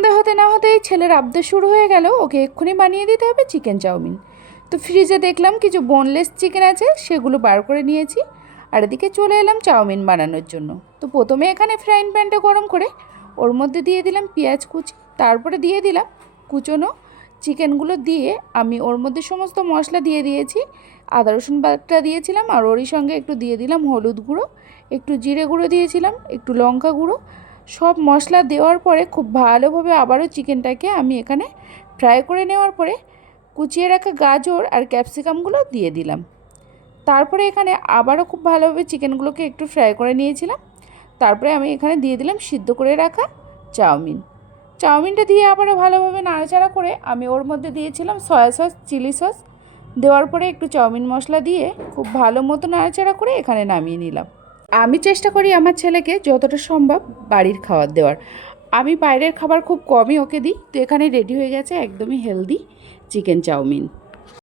হতে না হতেই ছেলের আবদার শুরু হয়ে গেল, ওকে এক্ষুনি বানিয়ে দিতে হবে চিকেন চাউমিন। তো ফ্রিজে দেখলাম কিছু বোনলেস চিকেন আছে, সেগুলো বার করে নিয়েছি। আর এদিকে চলে এলাম চাউমিন বানানোর জন্য। তো প্রথমে এখানে ফ্রাইং প্যানটা গরম করে ওর মধ্যে দিয়ে দিলাম পেঁয়াজ কুচি, তারপরে দিয়ে দিলাম কুচনো চিকেনগুলো দিয়ে আমি ওর মধ্যে সমস্ত মশলা দিয়ে দিয়েছি। আদা রসুন বাটা দিয়েছিলাম, আর ওরই সঙ্গে একটু দিয়ে দিলাম হলুদ গুঁড়ো, একটু জিরে গুঁড়ো দিয়েছিলাম, একটু লঙ্কা গুঁড়ো। সব মশলা দেওয়ার পরে খুব ভালোভাবে আবারও চিকেনটাকে আমি এখানে ফ্রাই করে নেওয়ার পরে কুচিয়ে রাখা গাজর আর ক্যাপসিকামগুলো দিয়ে দিলাম। তারপরে এখানে আবারও খুব ভালোভাবে চিকেনগুলোকে একটু ফ্রাই করে নিয়েছিলাম। তারপরে আমি এখানে দিয়ে দিলাম সিদ্ধ করে রাখা চাউমিন। চাউমিনটা দিয়ে আবারও ভালোভাবে নাড়াচাড়া করে আমি ওর মধ্যে দিয়েছিলাম সয়া সস, চিলি সস। দেওয়ার পরে একটু চাউমিন মশলা দিয়ে খুব ভালো মতো নাড়াচাড়া করে এখানে নামিয়ে নিলাম। আমি চেষ্টা করি আমার ছেলেকে যতটা সম্ভব বাড়ির খাবার দেওয়ার। আমি বাইরের খাবার খুব কমই ওকে দিই। তো এখানে রেডি হয়ে গেছে একদমই হেলদি চিকেন চাউমিন।